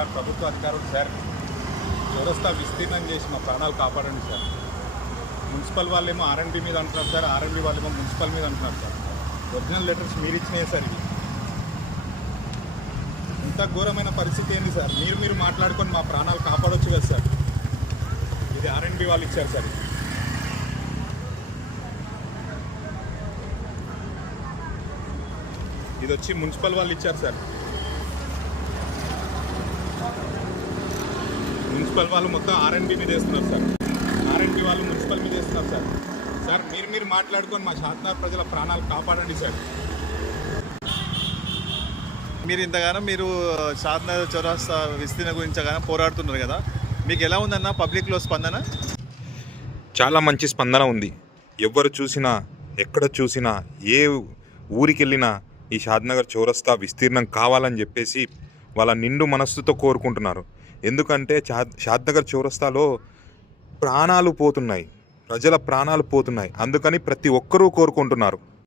Sir ప్రభుత్వ అధికారులు sir చౌరస్తా విస్తీర్ణం చేసి మా ప్రాణాలు కాపాడండి సార్. మున్సిపల్ వాళ్ళేమో ఆర్ఎండ్బి మీద అంటున్నారు సార్, ఆర్ఎండ్బి వాళ్ళేమో మున్సిపల్ మీద అంటున్నారు సార్. ఒరిజినల్ లెటర్స్ మీరు ఇచ్చినాయి సార్. ఇవి ఇంత ఘోరమైన పరిస్థితి ఏంది సార్? మీరు మాట్లాడుకొని మా ప్రాణాలు కాపాడొచ్చు కదా సార్. ఇది ఆర్ఎండ్బి వాళ్ళు ఇచ్చారు సార్. ఇది వచ్చి మున్సిపల్ వాళ్ళు ఇచ్చారు సార్. మున్సిపల్ వాళ్ళు మొత్తం ఆర్ఎండ్బి మీద వేస్తున్నారు సార్. ఆర్ఎండ్బి వాళ్ళు మున్సిపల్ మీద వేస్తున్నారు సార్. సార్ మీరు మాట్లాడుకొని మా షాద్నగర్ ప్రజల ప్రాణాలు కాపాడండి సార్. మీరు ఇంతగానో షాద్నగర్ చౌరస్తా విస్తీర్ణ గురించి పోరాడుతున్నారు కదా, మీకు ఎలా ఉందన్న పబ్లిక్లో స్పందన? చాలా మంచి స్పందన ఉంది. ఎవరు చూసినా ఎక్కడ చూసినా ఏ ఊరికి వెళ్ళినా ఈ షాద్నగర్ చౌరస్తా విస్తీర్ణం కావాలని చెప్పేసి వాళ్ళ నిండు మనస్సుతో కోరుకుంటున్నారు. ఎందుకంటే షాద్నగర్ చౌరస్తాలో ప్రాణాలు పోతున్నాయి, ప్రజల ప్రాణాలు పోతున్నాయి. అందుకని ప్రతి ఒక్కరూ కోరుకుంటున్నారు.